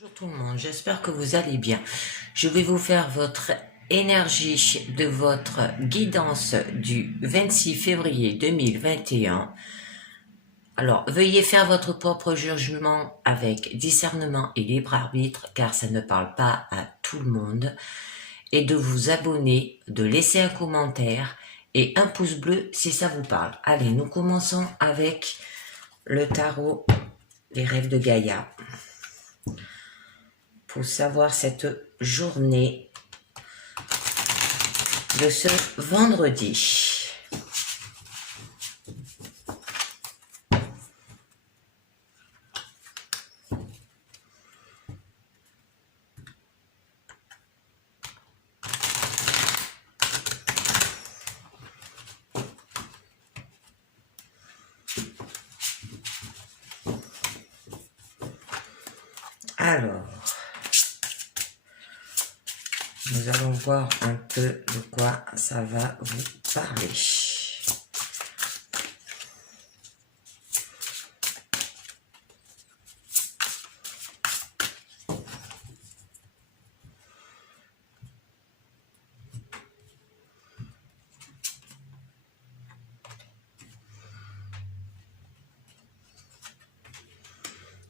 Bonjour tout le monde, j'espère que vous allez bien. Je vais vous faire votre énergie de votre guidance du 26 février 2021. Alors, veuillez faire votre propre jugement avec discernement et libre arbitre, car ça ne parle pas à tout le monde. Et de vous abonner, de laisser un commentaire et un pouce bleu si ça vous parle. Allez, nous commençons avec le tarot Les rêves de Gaïa. Pour savoir cette journée de ce vendredi. Alors, nous allons voir un peu de quoi ça va vous parler.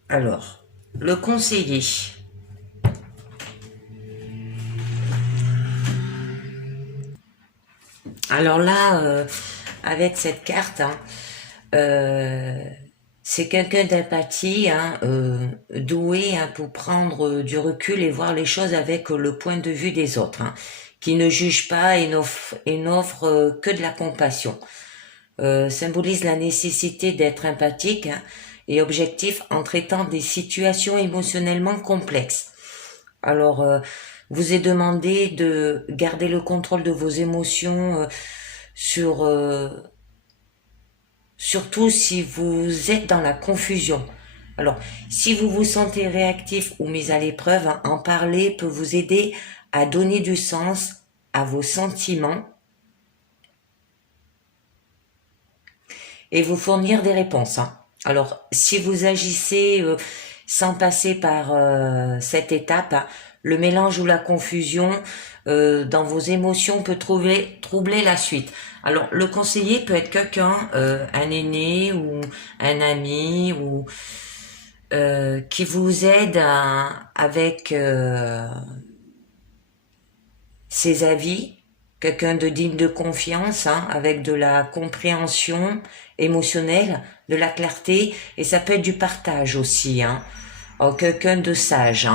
Alors, le conseiller. Alors là, avec cette carte, c'est quelqu'un d'empathie, doué pour prendre du recul et voir les choses avec le point de vue des autres, qui ne juge pas et n'offre que de la compassion. Symbolise la nécessité d'être empathique et objectif en traitant des situations émotionnellement complexes. Alors, vous est demandé de garder le contrôle de vos émotions surtout si vous êtes dans la confusion. Alors, si vous vous sentez réactif ou mis à l'épreuve, en parler peut vous aider à donner du sens à vos sentiments et vous fournir des réponses. Alors, si vous agissez sans passer par cette étape, le mélange ou la confusion dans vos émotions peut troubler la suite. Alors, le conseiller peut être quelqu'un, un aîné ou un ami ou qui vous aide avec ses avis, quelqu'un de digne de confiance, avec de la compréhension émotionnelle, de la clarté, et ça peut être du partage aussi, Alors, quelqu'un de sage,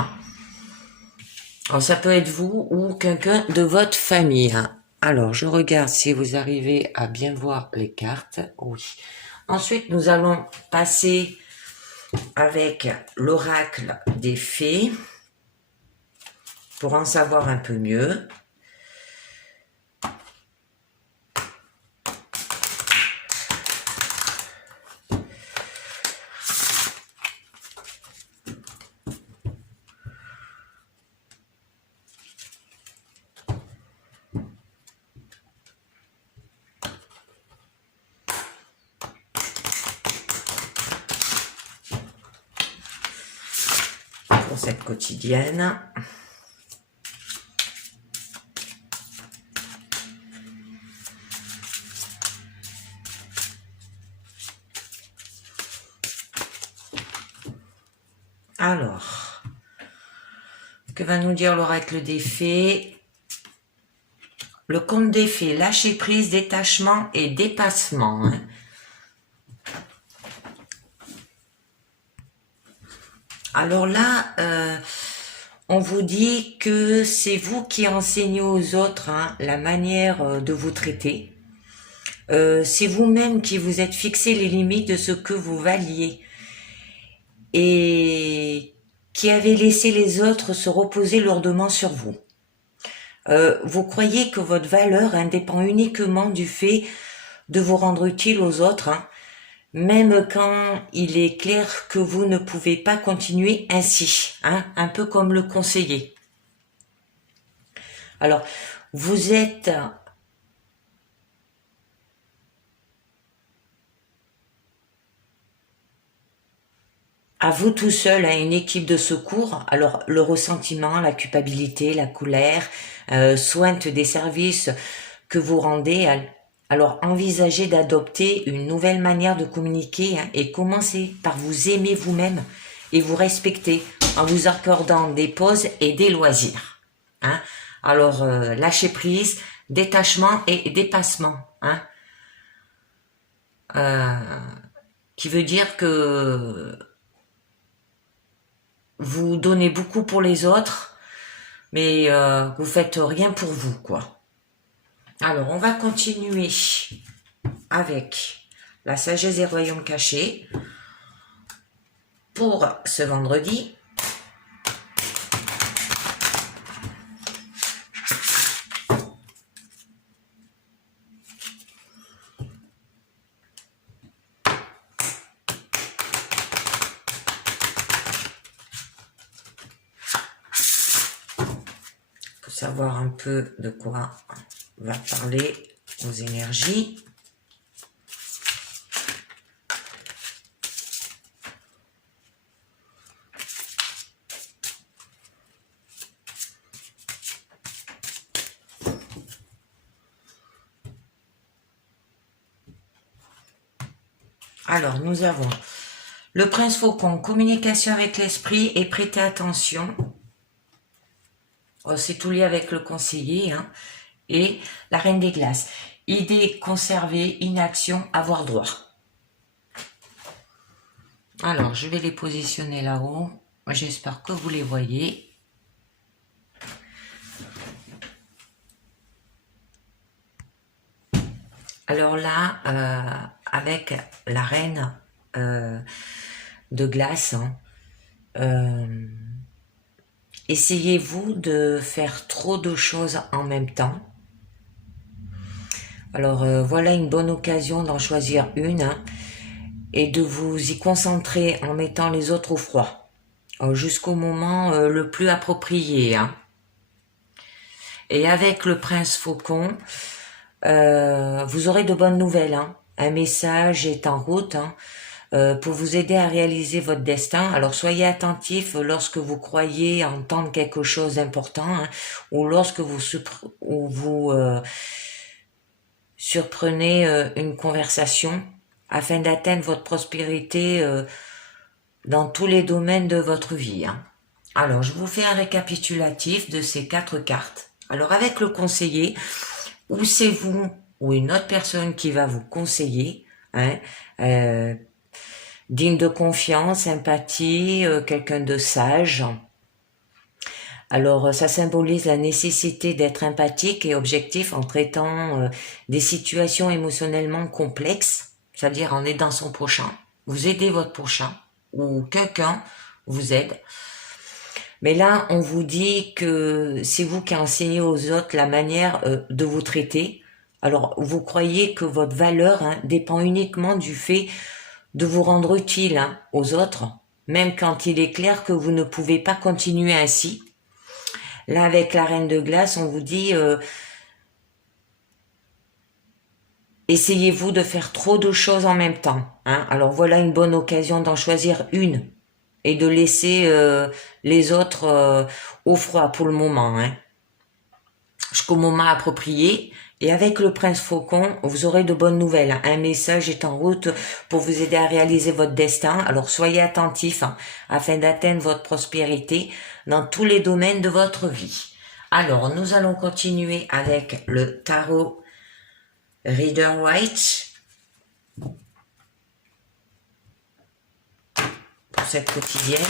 Alors, ça peut être vous ou quelqu'un de votre famille, Alors, je regarde si vous arrivez à bien voir les cartes. Oui. Ensuite, nous allons passer avec l'oracle des fées pour en savoir un peu mieux. Pour cette quotidienne. Alors, que va nous dire l'oracle des fées? Le conte des fées, lâcher prise, détachement et dépassement. Alors là, on vous dit que c'est vous qui enseignez aux autres la manière de vous traiter. C'est vous-même qui vous êtes fixé les limites de ce que vous valiez et qui avez laissé les autres se reposer lourdement sur vous. Vous croyez que votre valeur dépend uniquement du fait de vous rendre utile aux autres, même quand il est clair que vous ne pouvez pas continuer ainsi, un peu comme le conseiller. Alors, vous êtes à vous tout seul, à une équipe de secours. Alors le ressentiment, la culpabilité, la colère, sointe des services que vous rendez. Alors envisagez d'adopter une nouvelle manière de communiquer et commencez par vous aimer vous-même et vous respecter en vous accordant des pauses et des loisirs. Hein. Alors lâcher prise, détachement et dépassement. Hein. Qui veut dire que vous donnez beaucoup pour les autres, mais vous faites rien pour vous, quoi. Alors, on va continuer avec la sagesse des royaumes cachés pour ce vendredi. Pour savoir un peu de quoi va parler aux énergies. Alors, nous avons le prince faucon, communication avec l'esprit et prêter attention. Oh, c'est tout lié avec le conseiller. Hein. Et la reine des glaces, idée conservée, inaction, avoir droit. Alors, je vais les positionner là-haut. J'espère que vous les voyez. Alors là, avec la reine de glace, hein, essayez-vous de faire trop de choses en même temps. Alors voilà une bonne occasion d'en choisir une hein, et de vous y concentrer en mettant les autres au froid jusqu'au moment le plus approprié. Hein. Et avec le prince faucon, vous aurez de bonnes nouvelles. Hein. Un message est en route hein, pour vous aider à réaliser votre destin. Alors soyez attentif lorsque vous croyez entendre quelque chose d'important hein, ou lorsque vous surprenez une conversation afin d'atteindre votre prospérité dans tous les domaines de votre vie. Hein. Alors je vous fais un récapitulatif de ces 4 cartes. Alors avec le conseiller, ou c'est vous ou une autre personne qui va vous conseiller, hein, digne de confiance, empathie, quelqu'un de sage. Alors ça symbolise la nécessité d'être empathique et objectif en traitant des situations émotionnellement complexes, c'est-à-dire en aidant son prochain. Vous aidez votre prochain ou quelqu'un vous aide. Mais là, on vous dit que c'est vous qui enseignez aux autres la manière de vous traiter. Alors, vous croyez que votre valeur hein, dépend uniquement du fait de vous rendre utile hein, aux autres, même quand il est clair que vous ne pouvez pas continuer ainsi. Là, avec la reine de glace, on vous dit essayez-vous de faire trop de choses en même temps. Hein. Alors, voilà une bonne occasion d'en choisir une et de laisser les autres au froid pour le moment, hein, jusqu'au moment approprié. Et avec le prince faucon, vous aurez de bonnes nouvelles. Hein. Un message est en route pour vous aider à réaliser votre destin. Alors soyez attentifs hein, afin d'atteindre votre prospérité dans tous les domaines de votre vie. Alors, nous allons continuer avec le tarot Rider-Waite pour cette quotidienne.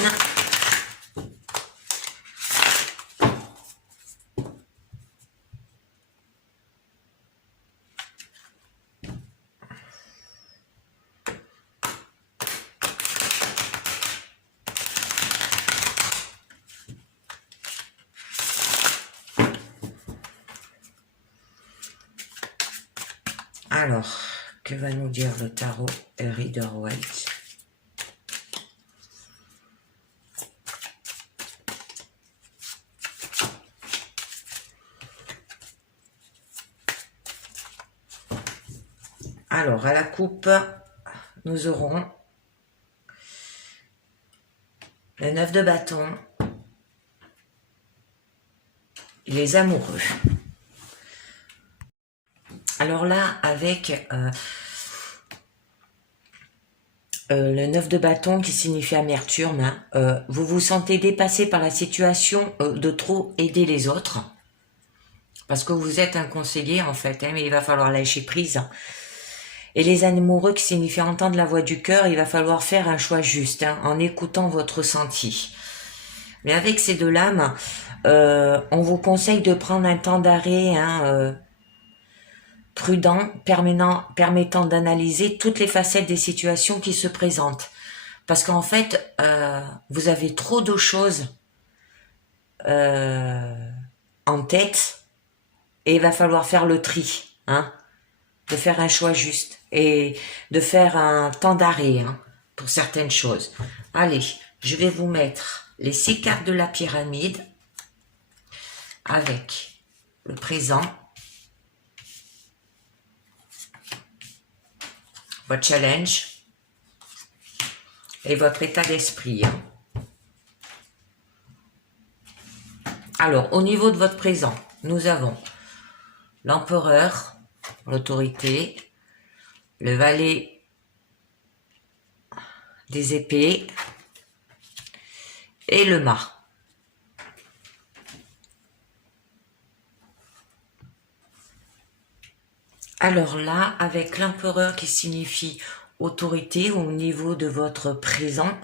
Alors, que va nous dire le tarot Rider-Waite? Alors, à la coupe, nous aurons le 9 de bâton, les amoureux. Alors là, avec le 9 de bâton qui signifie amertume, hein, vous vous sentez dépassé par la situation de trop aider les autres. Parce que vous êtes un conseiller en fait, hein, mais il va falloir lâcher prise. Et les amoureux qui signifient entendre la voix du cœur, il va falloir faire un choix juste, hein, en écoutant votre ressenti. Mais avec ces deux lames, on vous conseille de prendre un temps d'arrêt, hein, prudent, permettant d'analyser toutes les facettes des situations qui se présentent. Parce qu'en fait, vous avez trop de choses en tête et il va falloir faire le tri, hein, de faire un choix juste et de faire un temps d'arrêt, hein, pour certaines choses. Allez, je vais vous mettre les 6 cartes de la pyramide avec le présent, votre challenge et votre état d'esprit. Alors, au niveau de votre présent, nous avons l'empereur, l'autorité, le valet des épées et le mât. Alors là, avec l'empereur qui signifie autorité au niveau de votre présent,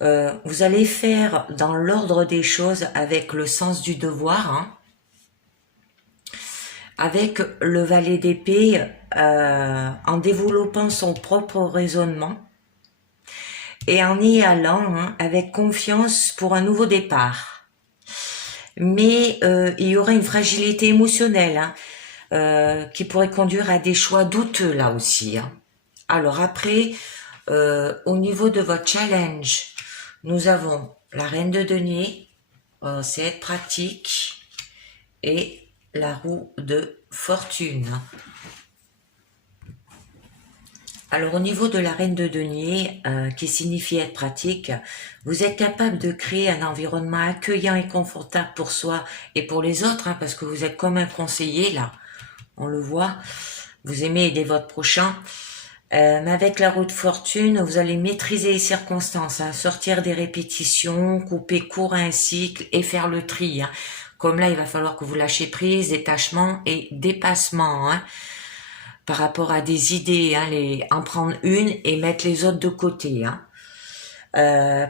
vous allez faire dans l'ordre des choses avec le sens du devoir, hein, avec le valet d'épée en développant son propre raisonnement et en y allant, hein, avec confiance pour un nouveau départ. Mais il y aura une fragilité émotionnelle, hein, qui pourrait conduire à des choix douteux là aussi, hein. Alors après, au niveau de votre challenge, nous avons la reine de denier, c'est être pratique, et la roue de fortune. Alors au niveau de la reine de denier, qui signifie être pratique, vous êtes capable de créer un environnement accueillant et confortable pour soi et pour les autres, hein, parce que vous êtes comme un conseiller là, on le voit, vous aimez aider votre prochain. Mais avec la roue de fortune, vous allez maîtriser les circonstances, hein, sortir des répétitions, couper court à un cycle et faire le tri, hein. Comme là, il va falloir que vous lâchez prise, détachement et dépassement, hein, par rapport à des idées, hein, en prendre une et mettre les autres de côté, hein.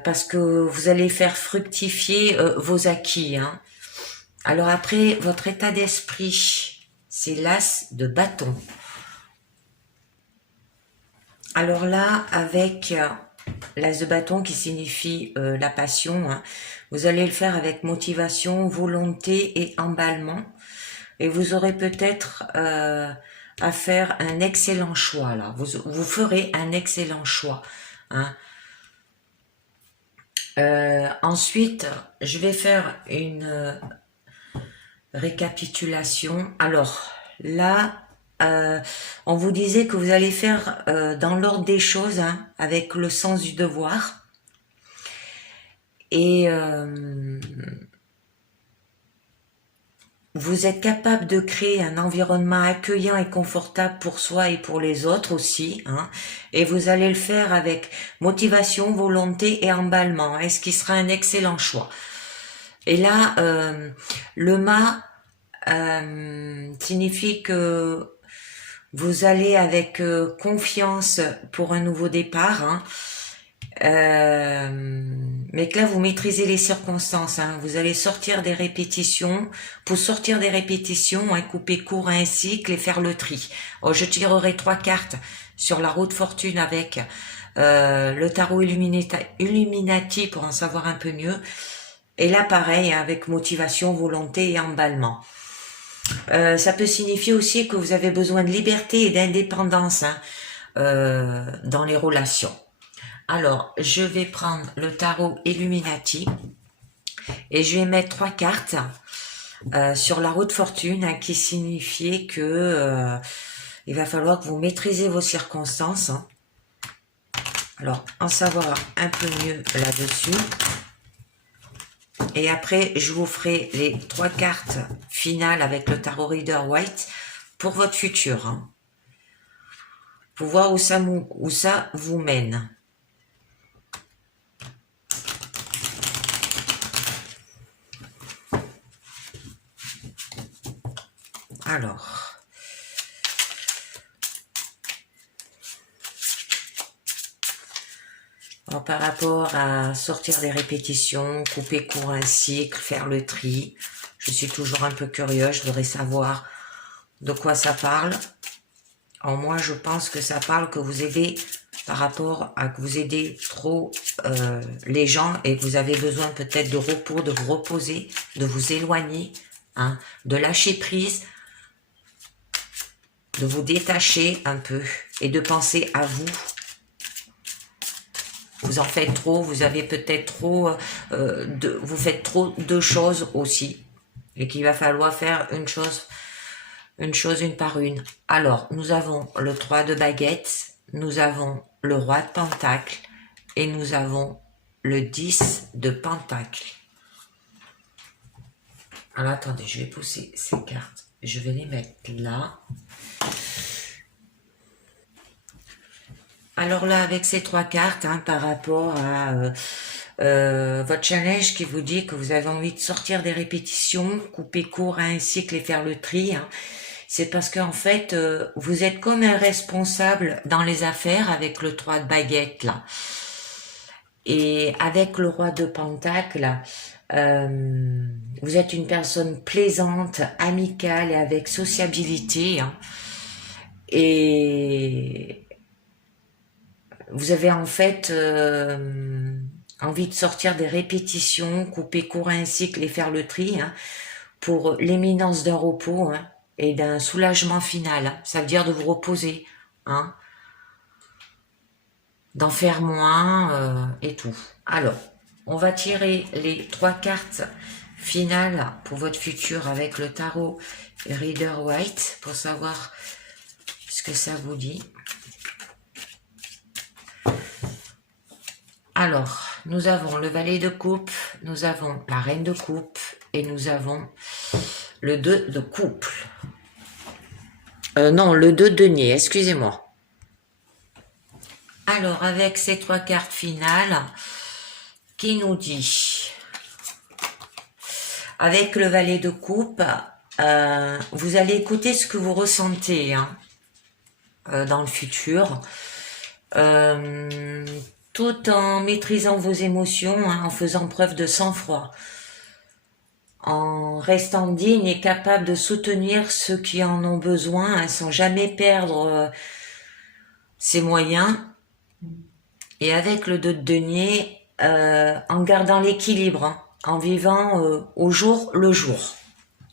Parce que vous allez faire fructifier vos acquis, hein. Alors après, votre état d'esprit, c'est l'as de bâton. Alors là, avec l'as de bâton qui signifie la passion, hein, vous allez le faire avec motivation, volonté et emballement. Et vous aurez peut-être à faire un excellent choix là. Vous ferez un excellent choix, hein. Ensuite, je vais faire une récapitulation. Alors là, on vous disait que vous allez faire dans l'ordre des choses, hein, avec le sens du devoir. Et vous êtes capable de créer un environnement accueillant et confortable pour soi et pour les autres aussi, hein, et vous allez le faire avec motivation, volonté et emballement, ce qui sera un excellent choix. Et là, le mât signifie que vous allez avec confiance pour un nouveau départ, hein, mais que là vous maîtrisez les circonstances, hein. Vous allez sortir des répétitions. Pour sortir des répétitions, hein, couper court à un cycle et faire le tri. Je tirerai 3 cartes sur la roue de fortune avec le tarot Illuminati pour en savoir un peu mieux. Et là pareil, hein, avec motivation, volonté et emballement. Ça peut signifier aussi que vous avez besoin de liberté et d'indépendance, hein, dans les relations. Alors, je vais prendre le tarot Illuminati et je vais mettre 3 cartes sur la roue de fortune, hein, qui signifie que il va falloir que vous maîtrisez vos circonstances, hein. Alors, en savoir un peu mieux là-dessus. Et après, je vous ferai les 3 cartes finales avec le Tarot Reader White pour votre futur. Hein, pour voir où ça vous mène. Alors, par rapport à sortir des répétitions, couper court un cycle, faire le tri, je suis toujours un peu curieuse, je voudrais savoir de quoi ça parle. Alors moi, je pense que ça parle que vous aidez par rapport à que vous aidez trop les gens et que vous avez besoin peut-être de repos, de vous reposer, de vous éloigner, hein, de lâcher prise, de vous détacher un peu et de penser à vous. Vous en faites trop, vous avez peut-être trop, vous faites trop de choses aussi et qu'il va falloir faire une chose une par une. Alors, nous avons le 3 de baguettes, nous avons le roi de pentacle et nous avons le 10 de pentacle. Alors, attendez, je vais pousser ces cartes. Je vais les mettre là. Alors là, avec ces 3 cartes, hein, par rapport à votre challenge qui vous dit que vous avez envie de sortir des répétitions, couper court à un cycle et faire le tri, hein, c'est parce qu'en fait, vous êtes comme un responsable dans les affaires avec le 3 de baguette, là. Et avec le roi de pentacle, vous êtes une personne plaisante, amicale et avec sociabilité. Hein, et vous avez en fait envie de sortir des répétitions, couper court à un cycle et faire le tri, hein, pour l'éminence d'un repos, hein, et d'un soulagement final. Hein. Ça veut dire de vous reposer, hein, d'en faire moins et tout. Alors, on va tirer les 3 cartes finales pour votre futur avec le tarot Reader White pour savoir ce que ça vous dit. Alors, nous avons le valet de coupe, nous avons la reine de coupe et nous avons le 2 de couple. Non, le 2 de denier, excusez-moi. Alors, avec ces 3 cartes finales, qui nous dit, avec le valet de coupe, vous allez écouter ce que vous ressentez, hein, dans le futur, tout en maîtrisant vos émotions, hein, en faisant preuve de sang-froid, en restant digne et capable de soutenir ceux qui en ont besoin, hein, sans jamais perdre ses moyens. Et avec le 2 de denier, en gardant l'équilibre, hein, en vivant au jour le jour.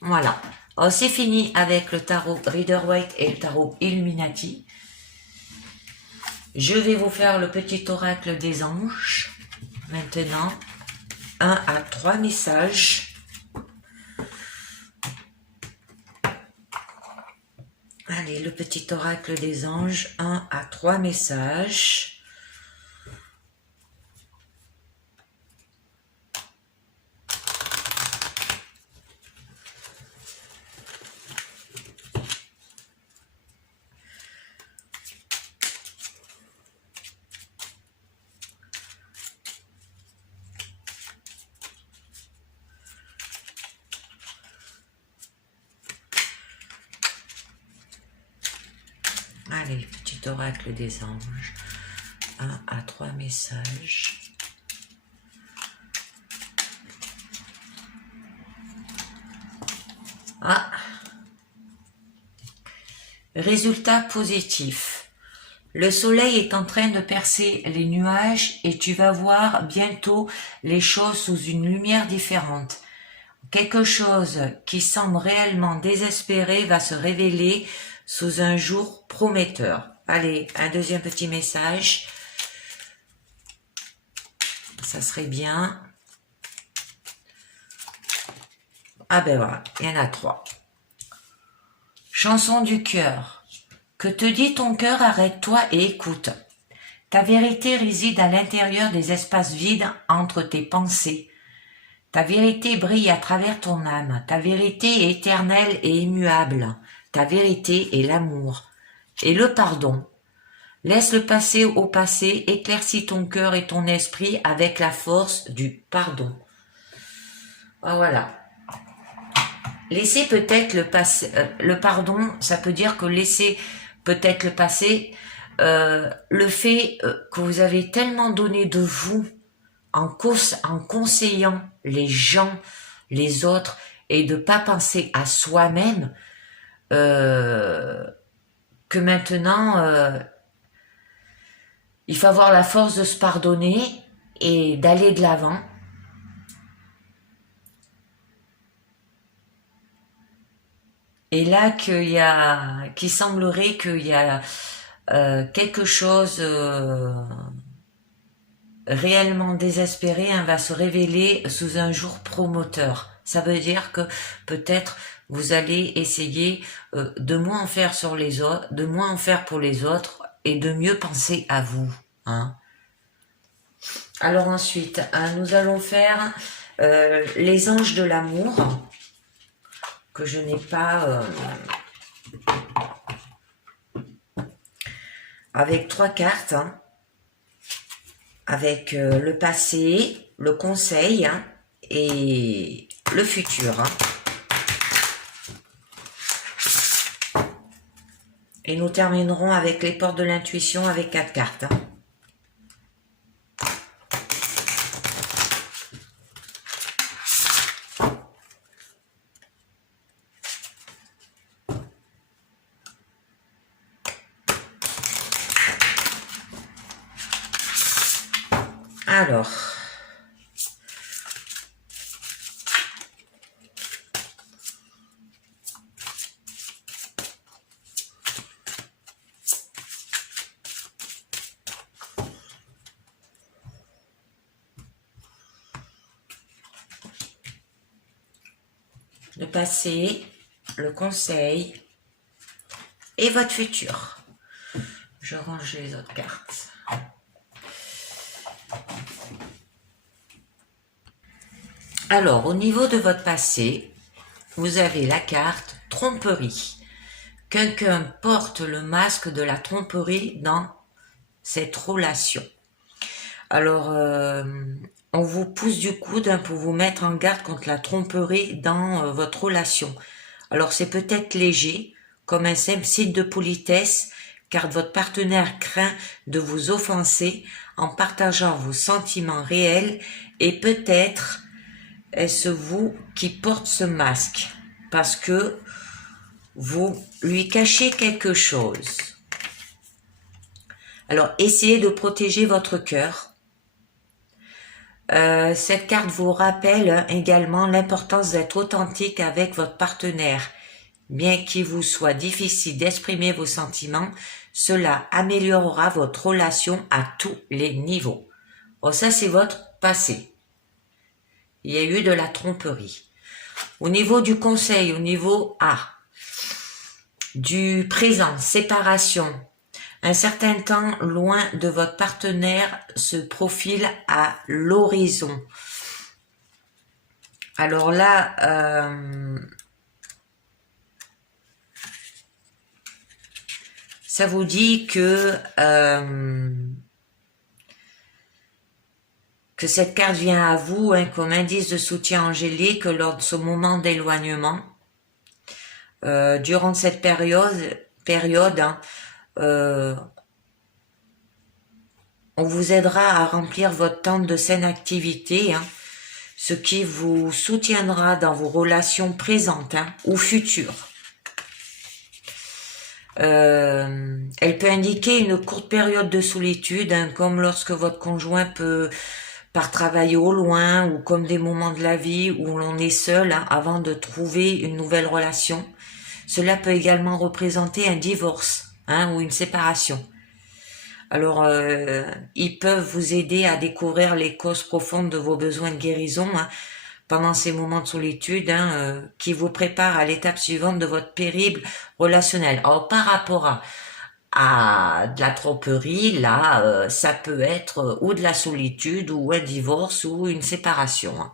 Voilà. Alors, c'est fini avec le tarot Rider Waite et le tarot Illuminati. Je vais vous faire le petit oracle des anges. Maintenant, 1 à 3 messages. Allez, le petit oracle des anges, 1 à 3 messages. Allez, le petit oracle des anges, 1 à 3 messages. Ah, résultat positif. Le soleil est en train de percer les nuages et tu vas voir bientôt les choses sous une lumière différente. Quelque chose qui semble réellement désespéré va se révéler sous un jour prometteur. Allez, un deuxième petit message. Ça serait bien. Ah ben voilà, il y en a 3. Chanson du cœur. Que te dit ton cœur? Arrête-toi et écoute. Ta vérité réside à l'intérieur des espaces vides entre tes pensées. Ta vérité brille à travers ton âme. Ta vérité est éternelle et immuable. Ta vérité est l'amour et le pardon. Laisse le passé au passé, éclaircis ton cœur et ton esprit avec la force du pardon. Voilà. Laisser peut-être le passé, le pardon, ça peut dire que laisser peut-être le passé, le fait que vous avez tellement donné de vous en conseillant les gens, les autres, et de pas penser à soi-même, que maintenant, il faut avoir la force de se pardonner et d'aller de l'avant. Et là, qu'il semblerait qu'il y a quelque chose réellement désespéré va se révéler sous un jour promoteur. Ça veut dire que peut-être vous allez essayer de moins en faire sur les autres, de moins en faire pour les autres et de mieux penser à vous. Hein. Alors ensuite, nous allons faire les anges de l'amour que je n'ai pas avec 3 cartes. Hein. Avec le passé, le conseil et le futur. Et nous terminerons avec les portes de l'intuition avec 4 cartes. Alors, le passé, le conseil et votre futur. Je range les autres cartes. Alors, au niveau de votre passé, vous avez la carte tromperie. Quelqu'un porte le masque de la tromperie dans cette relation. Alors, on vous pousse du coude pour vous mettre en garde contre la tromperie dans votre relation. Alors, c'est peut-être léger, comme un simple signe de politesse, car votre partenaire craint de vous offenser en partageant vos sentiments réels et peut-être est-ce vous qui porte ce masque parce que vous lui cachez quelque chose. Alors, essayez de protéger votre cœur. Cette carte vous rappelle également l'importance d'être authentique avec votre partenaire. Bien qu'il vous soit difficile d'exprimer vos sentiments, cela améliorera votre relation à tous les niveaux. Bon, ça, c'est votre passé. Il y a eu de la tromperie. Au niveau du conseil, au niveau du présent, séparation, un certain temps loin de votre partenaire se profile à l'horizon. Alors là, ça vous dit que cette carte vient à vous comme indice de soutien angélique lors de ce moment d'éloignement. Durant cette période, on vous aidera à remplir votre temps de saine activité, ce qui vous soutiendra dans vos relations présentes ou futures. Elle peut indiquer une courte période de solitude, comme lorsque votre conjoint peut travailler au loin ou comme des moments de la vie où l'on est seul avant de trouver une nouvelle relation. Cela peut également représenter un divorce ou une séparation. Alors, ils peuvent vous aider à découvrir les causes profondes de vos besoins de guérison pendant ces moments de solitude qui vous préparent à l'étape suivante de votre périple relationnel. Alors, par rapport à de la tromperie, là, ça peut être ou de la solitude, ou un divorce, ou une séparation. Hein.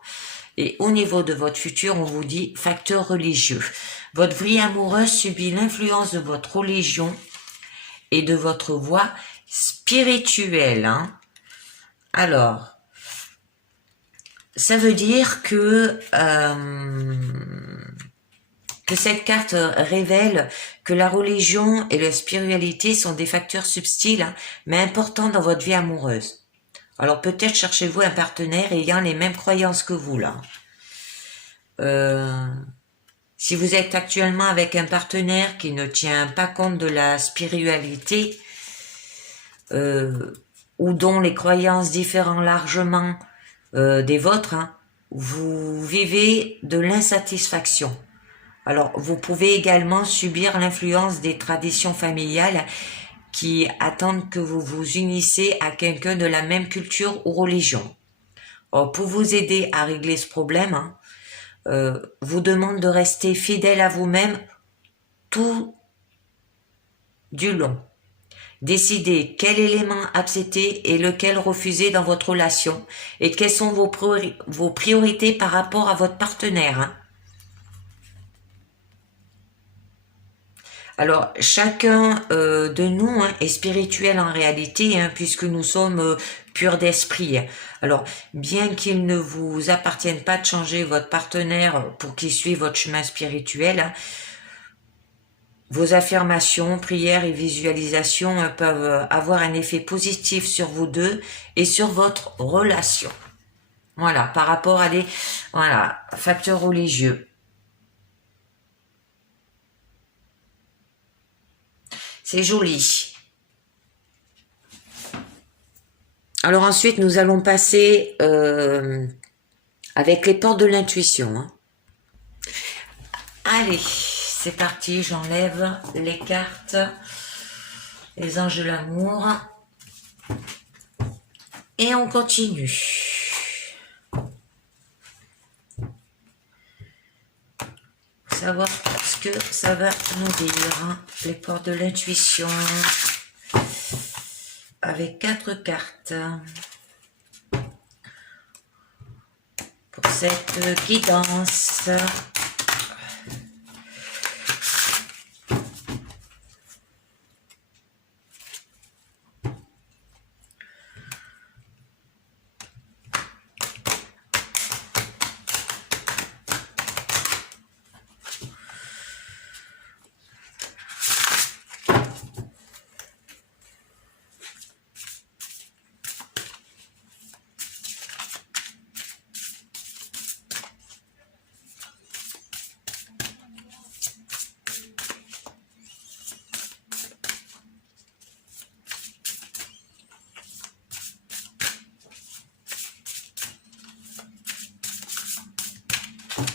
Et au niveau de votre futur, on vous dit facteur religieux. Votre vie amoureuse subit l'influence de votre religion et de votre voie spirituelle. Hein. Alors, ça veut dire que cette carte révèle que la religion et la spiritualité sont des facteurs subtils, hein, mais importants dans votre vie amoureuse. Alors peut-être cherchez-vous un partenaire ayant les mêmes croyances que vous, là. Si vous êtes actuellement avec un partenaire qui ne tient pas compte de la spiritualité, ou dont les croyances diffèrent largement des vôtres, hein, vous vivez de l'insatisfaction. Alors, vous pouvez également subir l'influence des traditions familiales qui attendent que vous vous unissez à quelqu'un de la même culture ou religion. Alors, pour vous aider à régler ce problème, hein, vous demande de rester fidèle à vous-même tout du long. Décidez quel élément accepter et lequel refuser dans votre relation et quelles sont vos priorités par rapport à votre partenaire. Hein. Alors, chacun de nous hein, est spirituel en réalité, hein, puisque nous sommes purs d'esprit. Alors, bien qu'il ne vous appartienne pas de changer votre partenaire pour qu'il suive votre chemin spirituel, hein, vos affirmations, prières et visualisations hein, peuvent avoir un effet positif sur vous deux et sur votre relation. Voilà, par rapport à des facteurs religieux. C'est joli. Alors ensuite, nous allons passer avec les portes de l'intuition. Hein. Allez, c'est parti, j'enlève les cartes, les anges de l'amour. Et on continue. Savoir ce que ça va nous dire. Hein. Les portes de l'intuition. Avec 4 cartes. Pour cette guidance.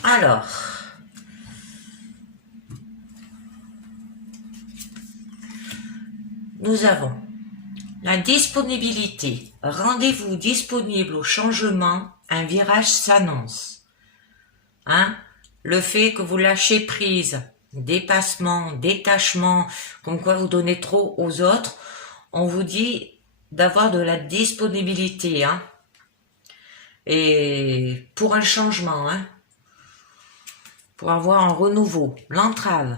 Alors, nous avons la disponibilité. Rendez-vous disponible au changement, un virage s'annonce. Hein? Le fait que vous lâchez prise, dépassement, détachement, comme quoi vous donnez trop aux autres, on vous dit d'avoir de la disponibilité. Hein? Et pour un changement, hein? Pour avoir un renouveau, l'entrave.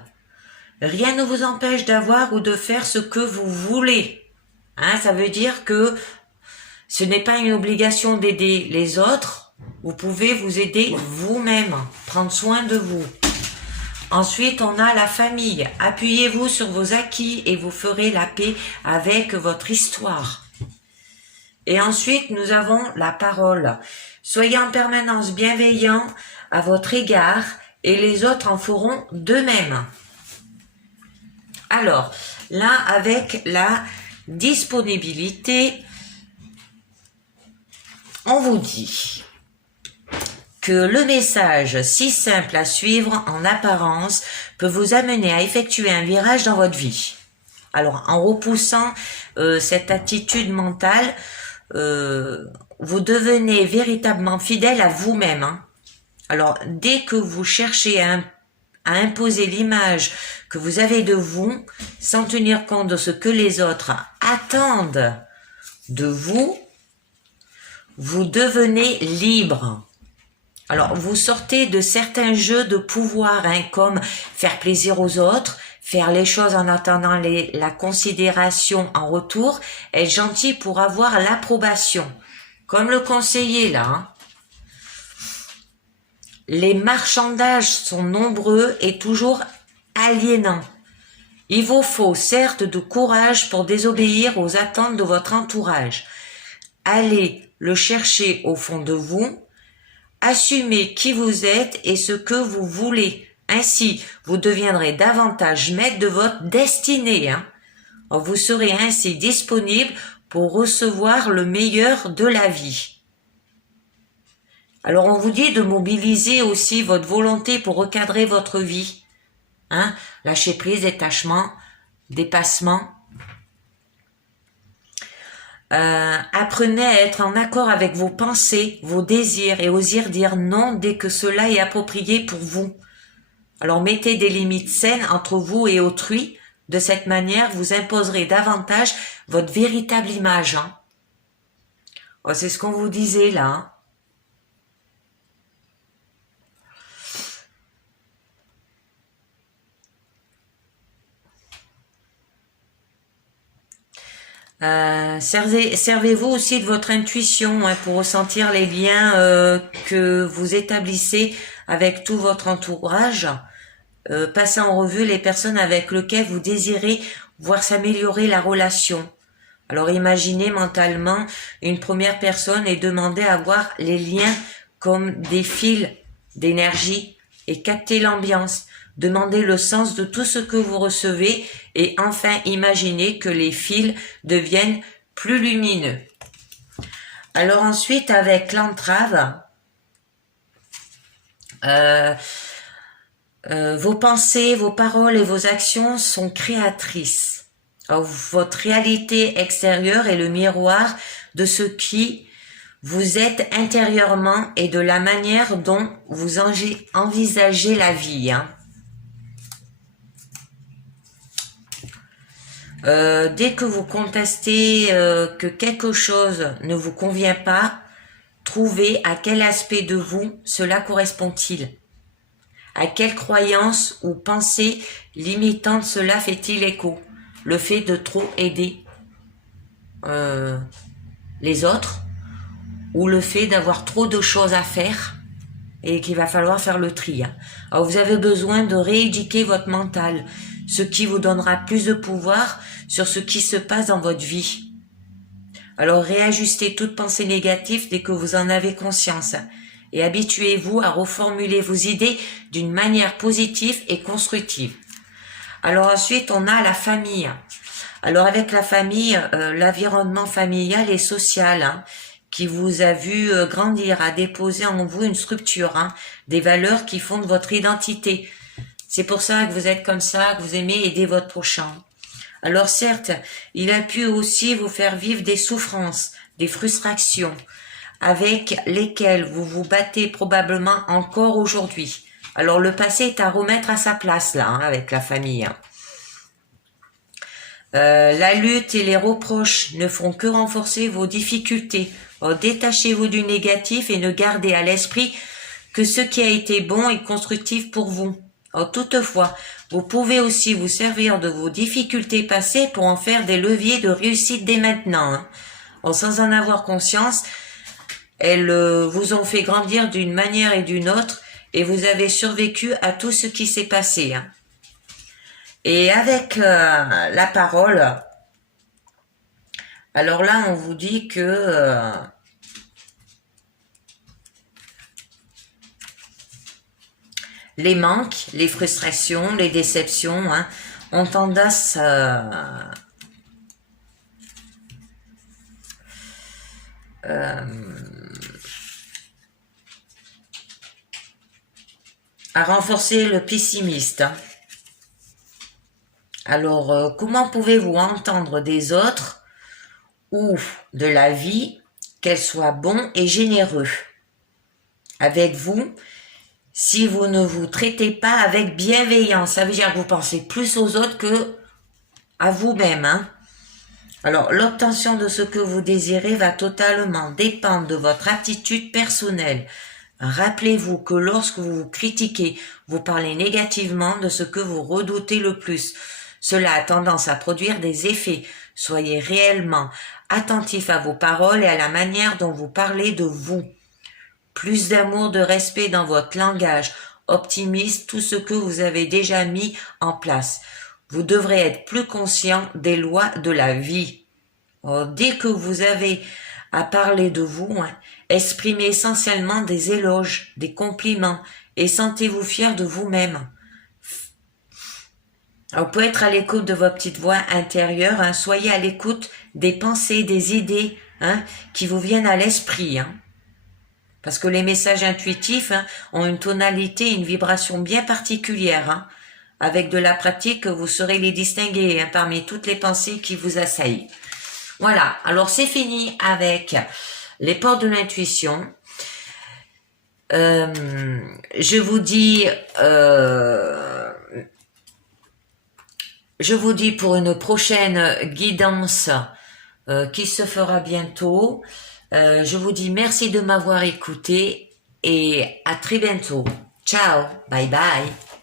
Rien ne vous empêche d'avoir ou de faire ce que vous voulez. Hein, ça veut dire que ce n'est pas une obligation d'aider les autres. Vous pouvez vous aider vous-même, prendre soin de vous. Ensuite, on a la famille. Appuyez-vous sur vos acquis et vous ferez la paix avec votre histoire. Et ensuite, nous avons la parole. Soyez en permanence bienveillant à votre égard et les autres en feront de même. Alors, là, avec la disponibilité, on vous dit que le message si simple à suivre en apparence peut vous amener à effectuer un virage dans votre vie. Alors, en repoussant cette attitude mentale, vous devenez véritablement fidèle à vous-même. Hein. Alors, dès que vous cherchez à imposer l'image que vous avez de vous, sans tenir compte de ce que les autres attendent de vous, vous devenez libre. Alors, vous sortez de certains jeux de pouvoir, hein, comme faire plaisir aux autres, faire les choses en attendant la considération en retour, être gentil pour avoir l'approbation. Comme le conseiller, là. Hein. Les marchandages sont nombreux et toujours aliénants. Il vous faut certes de courage pour désobéir aux attentes de votre entourage. Allez le chercher au fond de vous. Assumez qui vous êtes et ce que vous voulez. Ainsi, vous deviendrez davantage maître de votre destinée. Hein. Vous serez ainsi disponible pour recevoir le meilleur de la vie. Alors, on vous dit de mobiliser aussi votre volonté pour recadrer votre vie. Hein. Lâcher prise, détachement, dépassement. Apprenez à être en accord avec vos pensées, vos désirs et oser dire non dès que cela est approprié pour vous. Alors mettez des limites saines entre vous et autrui. De cette manière, vous imposerez davantage votre véritable image. Hein. Oh, c'est ce qu'on vous disait là. Hein. Servez-vous aussi de votre intuition hein, pour ressentir les liens que vous établissez avec tout votre entourage. Passez en revue les personnes avec lesquelles vous désirez voir s'améliorer la relation. Alors imaginez mentalement une première personne et demandez à voir les liens comme des fils d'énergie et captez l'ambiance. Demandez le sens de tout ce que vous recevez et enfin imaginez que les fils deviennent plus lumineux. Alors ensuite avec l'entrave, vos pensées, vos paroles et vos actions sont créatrices. Alors, votre réalité extérieure est le miroir de ce qui vous êtes intérieurement et de la manière dont vous envisagez la vie. Hein. Dès que vous contestez que quelque chose ne vous convient pas, trouvez à quel aspect de vous cela correspond-il. À quelle croyance ou pensée limitante cela fait-il écho? Le fait de trop aider les autres ou le fait d'avoir trop de choses à faire et qu'il va falloir faire le tri. Alors vous avez besoin de rééduquer votre mental, ce qui vous donnera plus de pouvoir sur ce qui se passe dans votre vie. Alors réajustez toute pensée négative dès que vous en avez conscience et habituez-vous à reformuler vos idées d'une manière positive et constructive. Alors ensuite, on a la famille. Alors avec la famille, l'environnement familial et social hein, qui vous a vu grandir, a déposé en vous une structure, hein, des valeurs qui fondent votre identité. C'est pour ça que vous êtes comme ça, que vous aimez aider votre prochain. Alors certes, il a pu aussi vous faire vivre des souffrances, des frustrations, avec lesquelles vous vous battez probablement encore aujourd'hui. Alors le passé est à remettre à sa place là, hein, avec la famille. Hein. La lutte et les reproches ne feront que renforcer vos difficultés. Alors, détachez-vous du négatif et ne gardez à l'esprit que ce qui a été bon et constructif pour vous. Alors, toutefois, vous pouvez aussi vous servir de vos difficultés passées pour en faire des leviers de réussite dès maintenant. Hein. Alors, sans en avoir conscience, elles vous ont fait grandir d'une manière et d'une autre et vous avez survécu à tout ce qui s'est passé. Hein. Et avec la parole, alors là, on vous dit que les manques, les frustrations, les déceptions hein, ont tendance à renforcer le pessimiste. Hein. Alors, comment pouvez-vous entendre des autres ou de la vie qu'elle soit bon et généreux avec vous si vous ne vous traitez pas avec bienveillance. Ça veut dire que vous pensez plus aux autres que à vous-même. Hein. Alors, l'obtention de ce que vous désirez va totalement dépendre de votre attitude personnelle. Rappelez-vous que lorsque vous vous critiquez, vous parlez négativement de ce que vous redoutez le plus. Cela a tendance à produire des effets. Soyez réellement attentif à vos paroles et à la manière dont vous parlez de vous. Plus d'amour, de respect dans votre langage, optimiste, tout ce que vous avez déjà mis en place. Vous devrez être plus conscient des lois de la vie. Alors, dès que vous avez à parler de vous, exprimez essentiellement des éloges, des compliments et sentez-vous fier de vous-même. Vous pouvez être à l'écoute de votre petite voix intérieure, soyez à l'écoute des pensées, des idées qui vous viennent à l'esprit. Parce que les messages intuitifs ont une tonalité, une vibration bien particulière. Avec de la pratique, vous saurez les distinguer parmi toutes les pensées qui vous assaillent. Voilà, alors c'est fini avec les portes de l'intuition. Je vous dis pour une prochaine guidance qui se fera bientôt. Je vous dis merci de m'avoir écouté et à très bientôt. Ciao, bye bye.